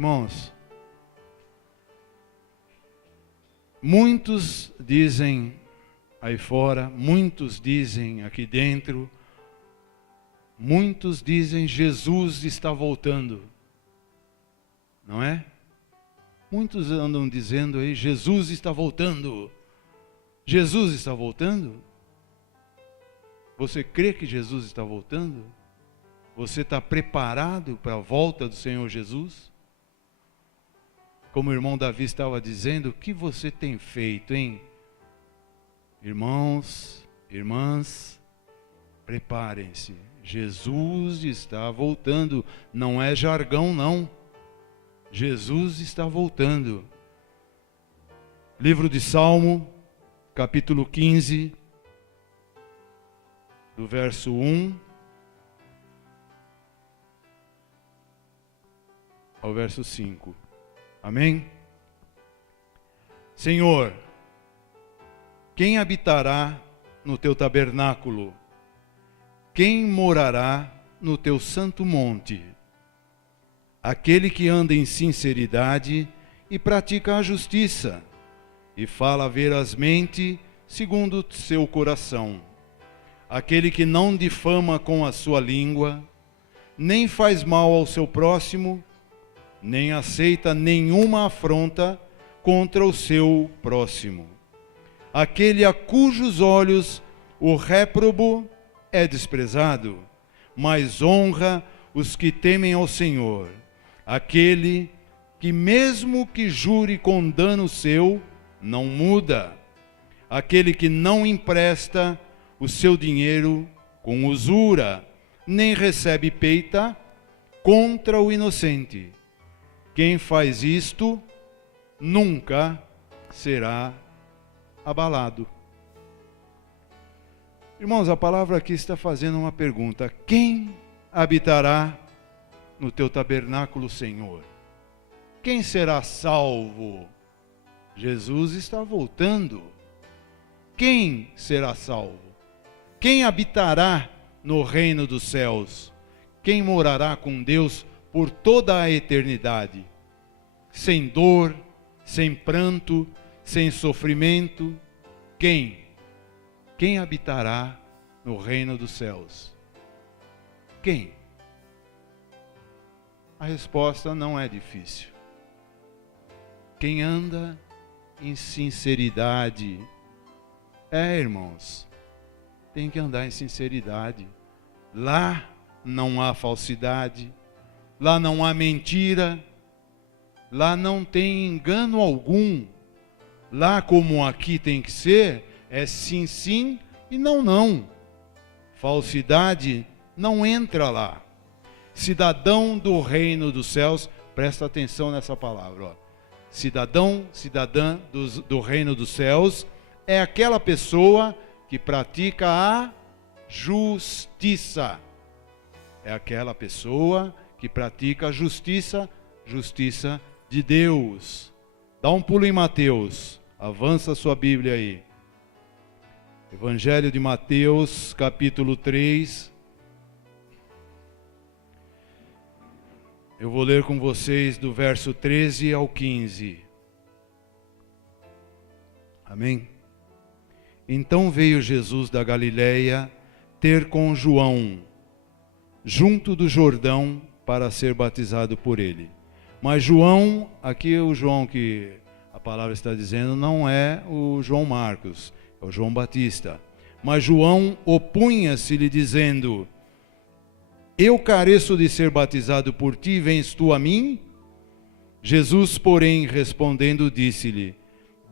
Irmãos, muitos dizem aí fora, muitos dizem aqui dentro, muitos dizem Jesus está voltando, não é? Muitos andam dizendo aí, Jesus está voltando. Jesus está voltando? Você crê que Jesus está voltando? Você está preparado para a volta do Senhor Jesus? Como o irmão Davi estava dizendo, o que você tem feito, hein? Irmãos, irmãs, preparem-se. Jesus está voltando. Não é jargão, não. Jesus está voltando. Livro de Salmo, capítulo 15, do verso 1 ao verso 5. Amém? Senhor, quem habitará no teu tabernáculo? Quem morará no teu santo monte? Aquele que anda em sinceridade e pratica a justiça, e fala verazmente segundo o seu coração. Aquele que não difama com a sua língua, nem faz mal ao seu próximo, nem aceita nenhuma afronta contra o seu próximo. Aquele a cujos olhos o réprobo é desprezado, mas honra os que temem ao Senhor. Aquele que mesmo que jure com dano seu, não muda. Aquele que não empresta o seu dinheiro com usura, nem recebe peita contra o inocente. Quem faz isto nunca será abalado. Irmãos, a palavra aqui está fazendo uma pergunta: quem habitará no teu tabernáculo, Senhor? Quem será salvo? Jesus está voltando. Quem será salvo? Quem habitará no reino dos céus? Quem morará com Deus por toda a eternidade? Sem dor, sem pranto, sem sofrimento. Quem? Quem habitará no reino dos céus? Quem? A resposta não é difícil. Quem anda em sinceridade. Irmãos, tem que andar em sinceridade. Lá não há falsidade, lá não há mentira, lá não tem engano algum. Lá, como aqui tem que ser, é sim, sim e não, não. Falsidade não entra lá. Cidadão do reino dos céus, presta atenção nessa palavra, ó. Cidadão, cidadã do reino dos céus é aquela pessoa que pratica a justiça. É aquela pessoa que pratica a justiça, justiça de Deus. Dá um pulo em Mateus, avança a sua Bíblia aí. Evangelho de Mateus, capítulo 3. Eu vou ler com vocês do verso 13 ao 15. Amém? Então veio Jesus da Galileia ter com João, junto do Jordão, para ser batizado por ele. Mas João, aqui o João que a palavra está dizendo, não é o João Marcos, é o João Batista. Mas João opunha-se-lhe dizendo: eu careço de ser batizado por ti, vens tu a mim? Jesus, porém, respondendo, disse-lhe: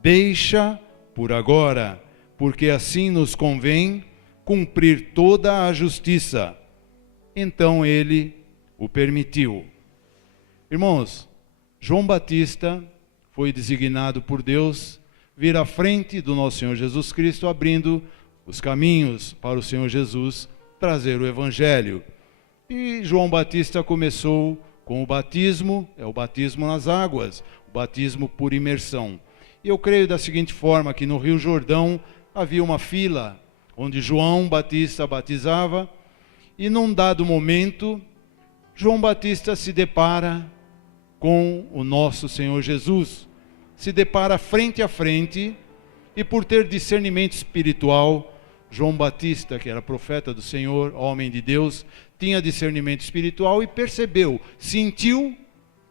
deixa por agora, porque assim nos convém cumprir toda a justiça. Então ele o permitiu. Irmãos, João Batista foi designado por Deus vir à frente do nosso Senhor Jesus Cristo, abrindo os caminhos para o Senhor Jesus trazer o Evangelho. E João Batista começou com o batismo, é o batismo nas águas, o batismo por imersão. E eu creio da seguinte forma, que no Rio Jordão havia uma fila, onde João Batista batizava, e num dado momento, João Batista se depara com o nosso Senhor Jesus. Se depara frente a frente e, por ter discernimento espiritual, João Batista, que era profeta do Senhor, homem de Deus, tinha discernimento espiritual e percebeu, sentiu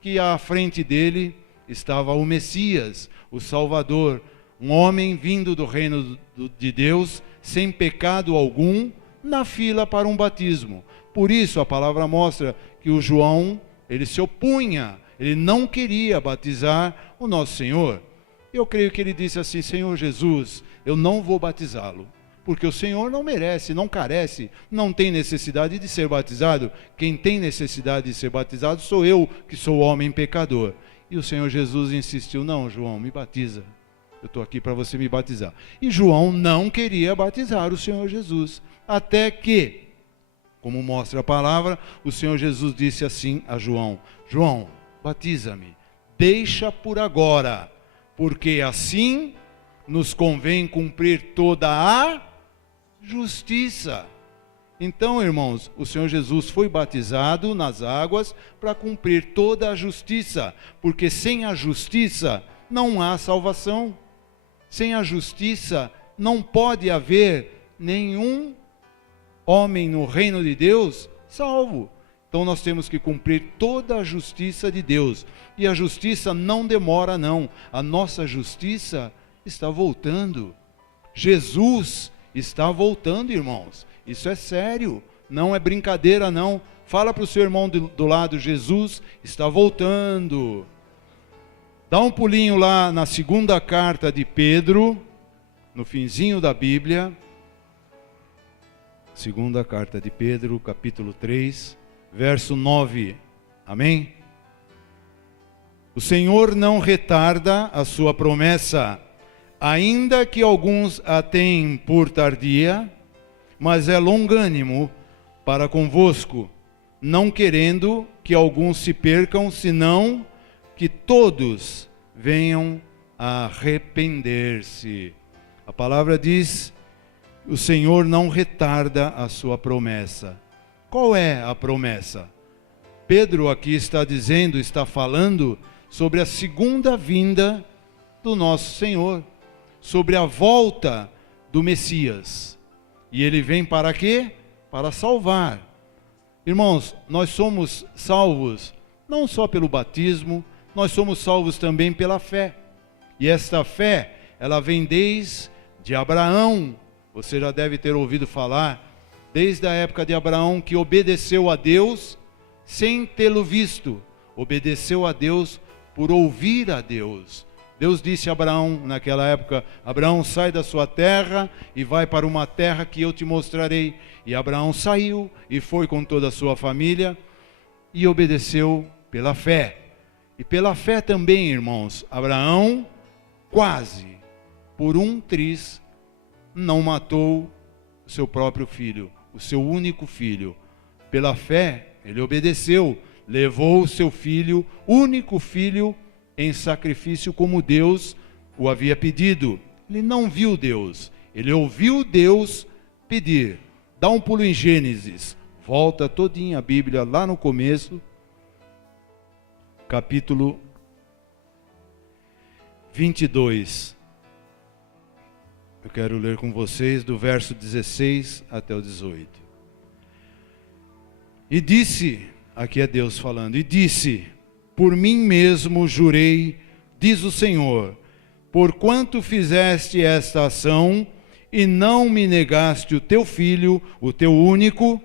que à frente dele estava o Messias, o Salvador, um homem vindo do reino de Deus, sem pecado algum, na fila para um batismo. Por isso a palavra mostra que o João, ele se opunha, ele não queria batizar o nosso Senhor. Eu creio que ele disse assim: Senhor Jesus, eu não vou batizá-lo, porque o Senhor não merece, não carece, não tem necessidade de ser batizado. Quem tem necessidade de ser batizado sou eu, que sou homem pecador. E o Senhor Jesus insistiu: não, João, me batiza. Eu estou aqui para você me batizar. E João não queria batizar o Senhor Jesus. Até que, como mostra a palavra, o Senhor Jesus disse assim a João: João, batiza-me, deixa por agora, porque assim nos convém cumprir toda a justiça. Então, irmãos, o Senhor Jesus foi batizado nas águas para cumprir toda a justiça, porque sem a justiça não há salvação. Sem a justiça não pode haver nenhum homem no reino de Deus salvo. Então nós temos que cumprir toda a justiça de Deus. E a justiça não demora, não. A nossa justiça está voltando. Jesus está voltando, irmãos. Isso é sério, não é brincadeira, não. Fala para o seu irmão do lado: Jesus está voltando. Dá um pulinho lá na segunda carta de Pedro, no finzinho da Bíblia. Segunda carta de Pedro, capítulo 3, verso 9. Amém? O Senhor não retarda a sua promessa, ainda que alguns a tenham por tardia, mas é longânimo para convosco, não querendo que alguns se percam, senão que todos venham a arrepender-se. A palavra diz: o Senhor não retarda a sua promessa. Qual é a promessa? Pedro aqui está dizendo, está falando sobre a segunda vinda do nosso Senhor, sobre a volta do Messias. E ele vem para quê? Para salvar. Irmãos, nós somos salvos não só pelo batismo, nós somos salvos também pela fé. E esta fé, ela vem desde Abraão. Você já deve ter ouvido falar, desde a época de Abraão, que obedeceu a Deus sem tê-lo visto. Obedeceu a Deus por ouvir a Deus. Deus disse a Abraão naquela época: Abraão, sai da sua terra e vai para uma terra que eu te mostrarei. E Abraão saiu e foi com toda a sua família e obedeceu pela fé. E pela fé também, irmãos, Abraão quase por um triz não matou o seu próprio filho, o seu único filho. Pela fé ele obedeceu, levou o seu filho, único filho, em sacrifício como Deus o havia pedido. Ele não viu Deus, ele ouviu Deus pedir. Dá um pulo em Gênesis, volta todinha a Bíblia lá no começo, capítulo 22. Eu quero ler com vocês do verso 16 até o 18. E disse, aqui é Deus falando, e disse: por mim mesmo jurei, diz o Senhor, porquanto fizeste esta ação e não me negaste o teu filho, o teu único,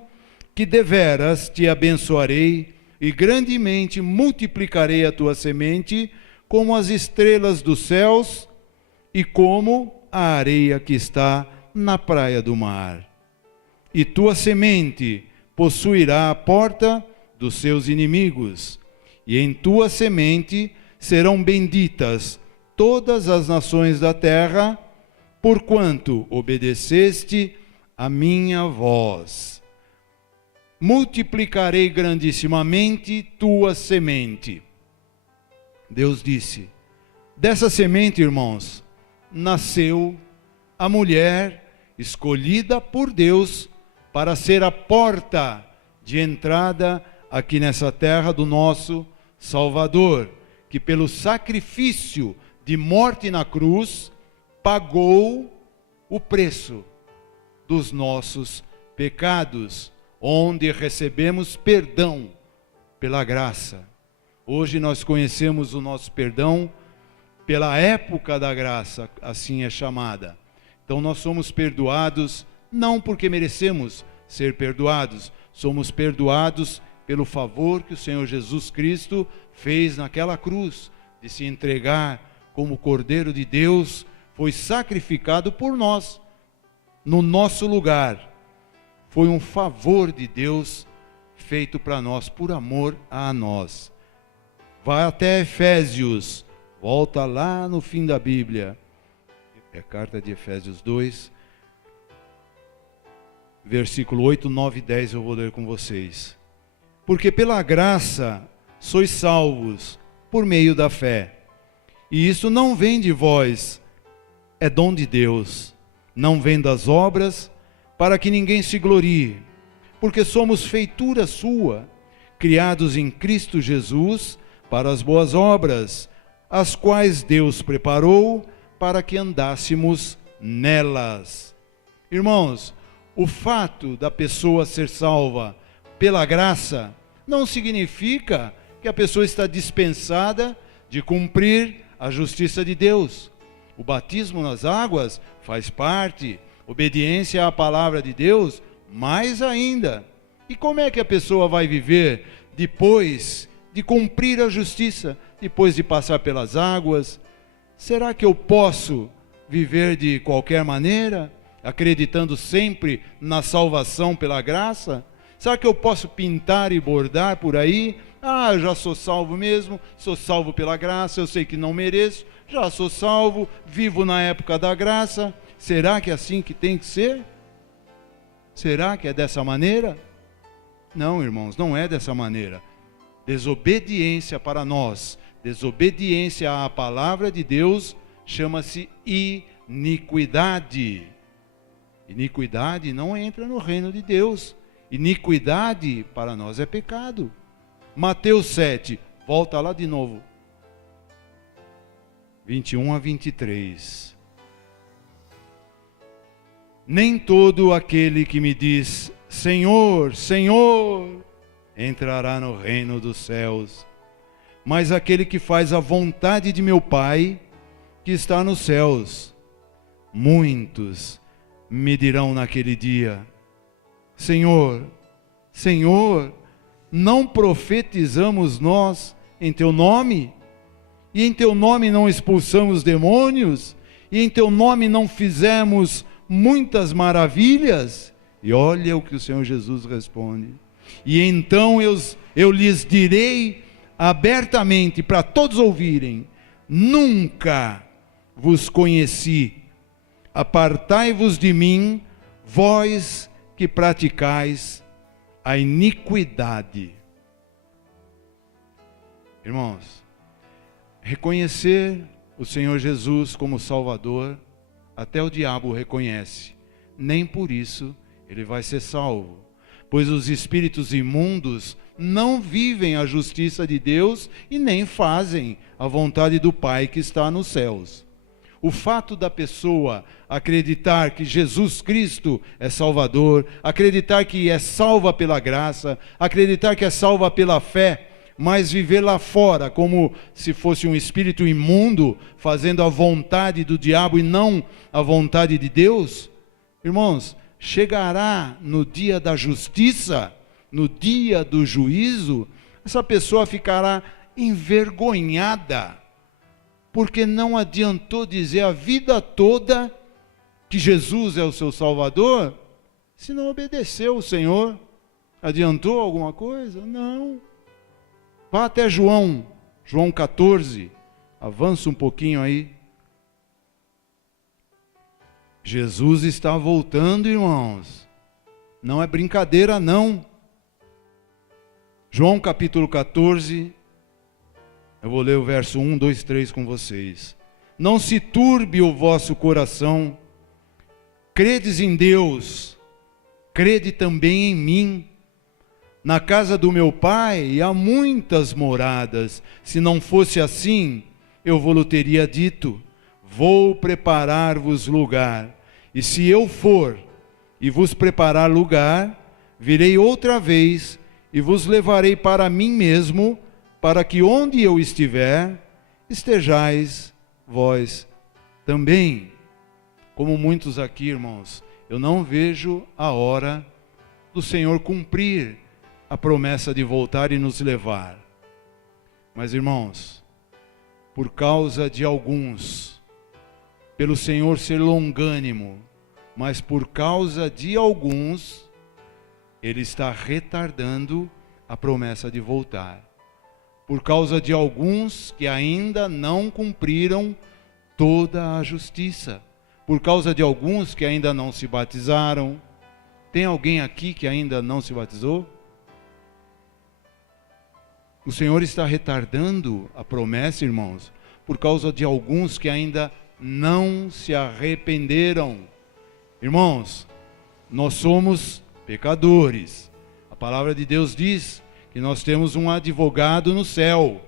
que deveras te abençoarei e grandemente multiplicarei a tua semente como as estrelas dos céus e como a areia que está na praia do mar. E tua semente possuirá a porta dos seus inimigos, e em tua semente serão benditas todas as nações da terra, porquanto obedeceste a minha voz. Multiplicarei grandissimamente tua semente. Deus disse: dessa semente, irmãos, nasceu a mulher escolhida por Deus para ser a porta de entrada aqui nessa terra do nosso Salvador, que pelo sacrifício de morte na cruz, pagou o preço dos nossos pecados, onde recebemos perdão pela graça. Hoje nós conhecemos o nosso perdão pela época da graça, assim é chamada. Então nós somos perdoados não porque merecemos ser perdoados, somos perdoados pelo favor que o Senhor Jesus Cristo fez naquela cruz, de se entregar como Cordeiro de Deus, foi sacrificado por nós, no nosso lugar. Foi um favor de Deus feito para nós, por amor a nós. Vai até Efésios, volta lá no fim da Bíblia, é a carta de Efésios 2, versículo 8, 9 e 10 eu vou ler com vocês. Porque pela graça sois salvos por meio da fé, e isso não vem de vós, é dom de Deus, não vem das obras, para que ninguém se glorie, porque somos feitura sua, criados em Cristo Jesus para as boas obras, as quais Deus preparou para que andássemos nelas. Irmãos, o fato da pessoa ser salva pela graça não significa que a pessoa está dispensada de cumprir a justiça de Deus. O batismo nas águas faz parte, obediência à palavra de Deus, mais ainda. E como é que a pessoa vai viver depois de cumprir a justiça, depois de passar pelas águas? Será que eu posso viver de qualquer maneira, acreditando sempre na salvação pela graça? Será que eu posso pintar e bordar por aí? Eu já sou salvo mesmo, sou salvo pela graça, eu sei que não mereço, já sou salvo, vivo na época da graça. Será que é assim que tem que ser? Será que é dessa maneira? Não, irmãos, não é dessa maneira. Desobediência para nós, desobediência à palavra de Deus, chama-se iniquidade. Iniquidade não entra no reino de Deus. Iniquidade para nós é pecado. Mateus 7, volta lá de novo. 21 a 23. Nem todo aquele que me diz, Senhor, Senhor, entrará no reino dos céus, mas aquele que faz a vontade de meu Pai, que está nos céus. Muitos me dirão naquele dia, Senhor, Senhor, não profetizamos nós em teu nome? E em teu nome não expulsamos demônios? E em teu nome não fizemos muitas maravilhas? E olha o que o Senhor Jesus responde. E então eu lhes direi abertamente, para todos ouvirem, nunca vos conheci. Apartai-vos de mim, vós que praticais a iniquidade. Irmãos, reconhecer o Senhor Jesus como Salvador, até o diabo o reconhece. Nem por isso ele vai ser salvo, pois os espíritos imundos não vivem a justiça de Deus e nem fazem a vontade do Pai que está nos céus. O fato da pessoa acreditar que Jesus Cristo é Salvador, acreditar que é salva pela graça, acreditar que é salva pela fé, mas viver lá fora como se fosse um espírito imundo, fazendo a vontade do diabo e não a vontade de Deus, irmãos, chegará no dia da justiça, no dia do juízo, essa pessoa ficará envergonhada, porque não adiantou dizer a vida toda que Jesus é o seu Salvador, se não obedeceu o Senhor. Adiantou alguma coisa? Não. Vá até João 14, avança um pouquinho aí. Jesus está voltando, irmãos. Não é brincadeira, não. João capítulo 14, eu vou ler o verso 1, 2, 3 com vocês. Não se turbe o vosso coração, credes em Deus, crede também em mim. Na casa do meu pai há muitas moradas. Se não fosse assim, eu vou-lhe teria dito: vou preparar-vos lugar. E se eu for e vos preparar lugar, virei outra vez e vos levarei para mim mesmo, para que onde eu estiver, estejais vós também. Como muitos aqui, irmãos, eu não vejo a hora do Senhor cumprir a promessa de voltar e nos levar. Mas, irmãos, por causa de alguns, pelo Senhor ser longânimo, mas por causa de alguns, Ele está retardando a promessa de voltar. Por causa de alguns que ainda não cumpriram toda a justiça. Por causa de alguns que ainda não se batizaram. Tem alguém aqui que ainda não se batizou? O Senhor está retardando a promessa, irmãos, por causa de alguns que ainda não se arrependeram. Irmãos, nós somos pecadores. A palavra de Deus diz que nós temos um advogado no céu.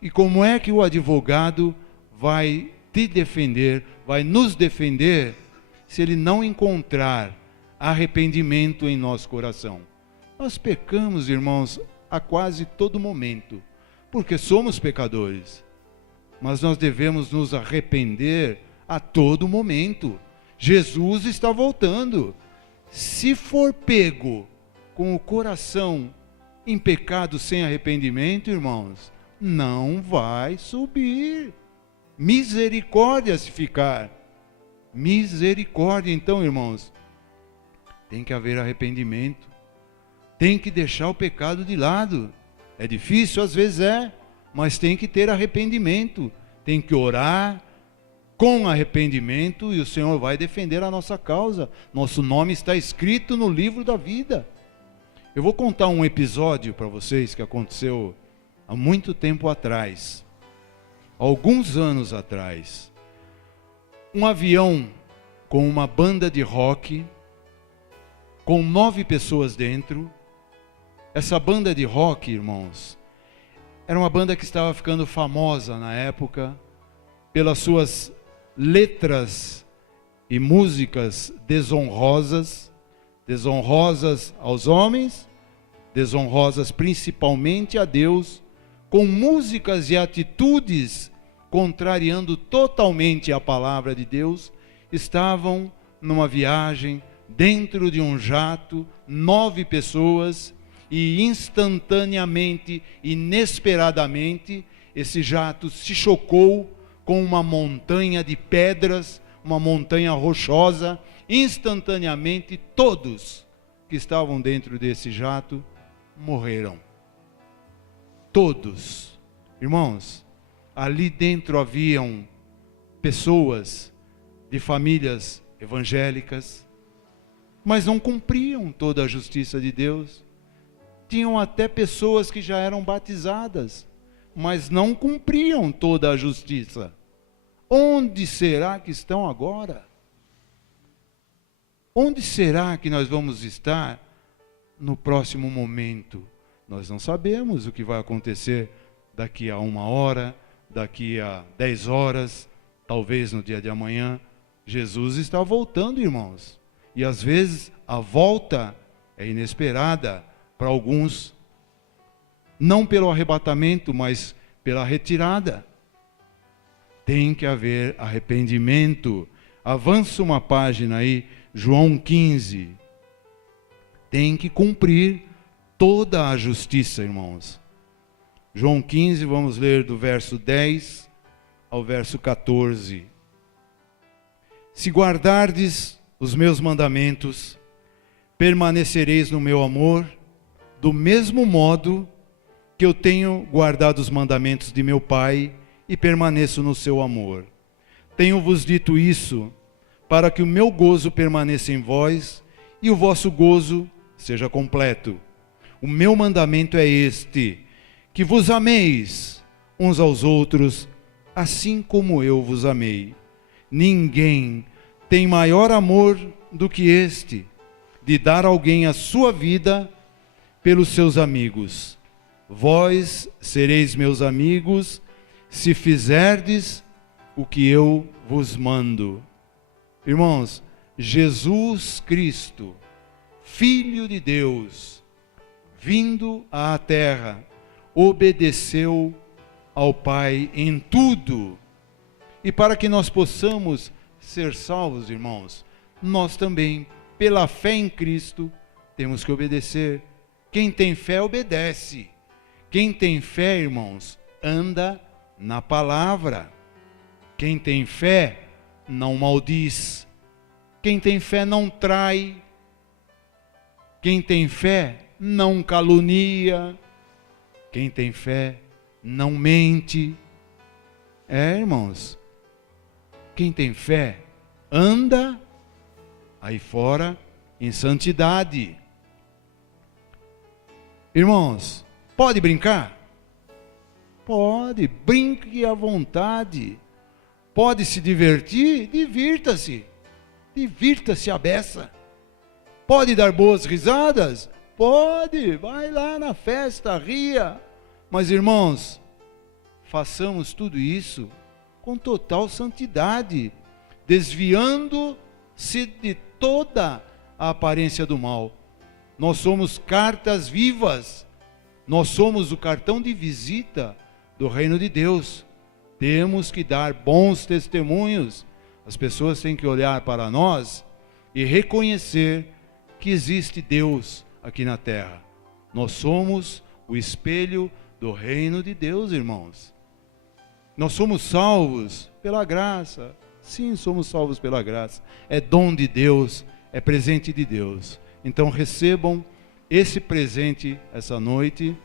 E como é que o advogado vai te defender, vai nos defender, se ele não encontrar arrependimento em nosso coração? Nós pecamos, irmãos, a quase todo momento, porque somos pecadores. Mas nós devemos nos arrepender a todo momento. Jesus está voltando. Se for pego com o coração em pecado sem arrependimento, irmãos, não vai subir. Misericórdia se ficar. Misericórdia. Então, irmãos, tem que haver arrependimento. Tem que deixar o pecado de lado. É difícil, às vezes mas tem que ter arrependimento. Tem que orar com arrependimento e o Senhor vai defender a nossa causa. Nosso nome está escrito no livro da vida. Eu vou contar um episódio para vocês que aconteceu há muito tempo atrás. Alguns anos atrás. Um avião com uma banda de rock, com 9 pessoas dentro. Essa banda de rock, irmãos, era uma banda que estava ficando famosa na época pelas suas letras e músicas desonrosas aos homens, desonrosas principalmente a Deus, com músicas e atitudes contrariando totalmente a palavra de Deus. Estavam numa viagem dentro de um jato, 9 pessoas, e instantaneamente, inesperadamente, esse jato se chocou com uma montanha de pedras, uma montanha rochosa. Instantaneamente, todos que estavam dentro desse jato morreram. Todos. Irmãos, ali dentro haviam pessoas de famílias evangélicas, mas não cumpriam toda a justiça de Deus. Tinham até pessoas que já eram batizadas, mas não cumpriam toda a justiça. Onde será que estão agora? Onde será que nós vamos estar no próximo momento? Nós não sabemos o que vai acontecer daqui a 1 hora, daqui a 10 horas, talvez no dia de amanhã. Jesus está voltando, irmãos. E às vezes a volta é inesperada para alguns, não pelo arrebatamento, mas pela retirada. Tem que haver arrependimento. Avança uma página aí, João 15. Tem que cumprir toda a justiça, irmãos. João 15, vamos ler do verso 10 ao verso 14. Se guardardes os meus mandamentos, permanecereis no meu amor, do mesmo modo que eu tenho guardado os mandamentos de meu Pai e permaneço no seu amor. Tenho-vos dito isso, para que o meu gozo permaneça em vós e o vosso gozo seja completo. O meu mandamento é este, que vos ameis uns aos outros, assim como eu vos amei. Ninguém tem maior amor do que este, de dar a alguém a sua vida pelos seus amigos. Vós sereis meus amigos, se fizerdes o que eu vos mando. Irmãos, Jesus Cristo, Filho de Deus, vindo à terra, obedeceu ao Pai em tudo. E para que nós possamos ser salvos, irmãos, nós também, pela fé em Cristo, temos que obedecer. Quem tem fé, obedece. Quem tem fé, irmãos, anda na palavra. Quem tem fé, não maldiz. Quem tem fé, não trai. Quem tem fé, não calunia. Quem tem fé, não mente. Irmãos, quem tem fé, anda aí fora em santidade. Irmãos, pode brincar? Pode, brinque à vontade. Pode se divertir? Divirta-se. Divirta-se à beça. Pode dar boas risadas? Pode, vai lá na festa, ria. Mas, irmãos, façamos tudo isso com total santidade, desviando-se de toda a aparência do mal. Nós somos cartas vivas, nós somos o cartão de visita do reino de Deus. Temos que dar bons testemunhos. As pessoas têm que olhar para nós e reconhecer que existe Deus aqui na terra. Nós somos o espelho do reino de Deus, irmãos. Nós somos salvos pela graça. Sim, somos salvos pela graça. É dom de Deus, é presente de Deus. Então recebam esse presente essa noite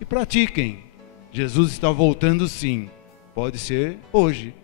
e pratiquem. Jesus está voltando, sim. Pode ser hoje,